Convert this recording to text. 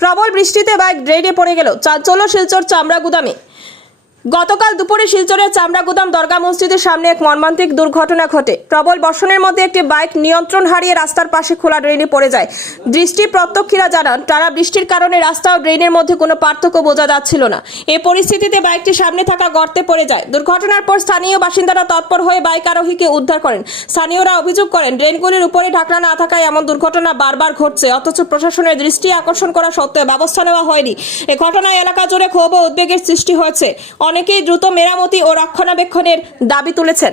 প্রবল বৃষ্টিতে বাইক ড্রেনে পড়ে গেল, চাঞ্চল্য শিলচর চামড়া গুদামে। গতকাল দুপুরে শিলচরের চামড়া গুদাম দরগা মসজিদের সামনে এক মর্মান্তিক দুর্ঘটনা ঘটে। প্রবল বর্ষণের মধ্যে একটি বাইক নিয়ন্ত্রণ হারিয়ে রাস্তার পাশে খোলা ড্রেনে পড়ে যায়। দৃষ্টি প্রত্যক্ষীরা জানান, টানা বৃষ্টির কারণে রাস্তা ও ড্রেনের মধ্যে কোনো পার্থক্য বোঝা যাচ্ছিল না। এই পরিস্থিতিতে বাইকটি সামনে থাকা গর্তে পড়ে যায়। দুর্ঘটনার পর স্থানীয় বাসিন্দারা তৎপর হয়ে বাইক আরোহীকে উদ্ধার করেন। স্থানীয়রা অভিযোগ করেন, ড্রেনগুলির উপরে ঢাকনা না থাকায় এমন দুর্ঘটনা বারবার ঘটছে, অথচ প্রশাসনের দৃষ্টি আকর্ষণ করা সত্ত্বেও ব্যবস্থা নেওয়া হয়নি। এ ঘটনায় এলাকা জুড়ে ক্ষোভ ও উদ্বেগের সৃষ্টি হয়েছে। অনেকেই দ্রুত মেরামতি ও রক্ষণাবেক্ষণের দাবি তুলেছেন।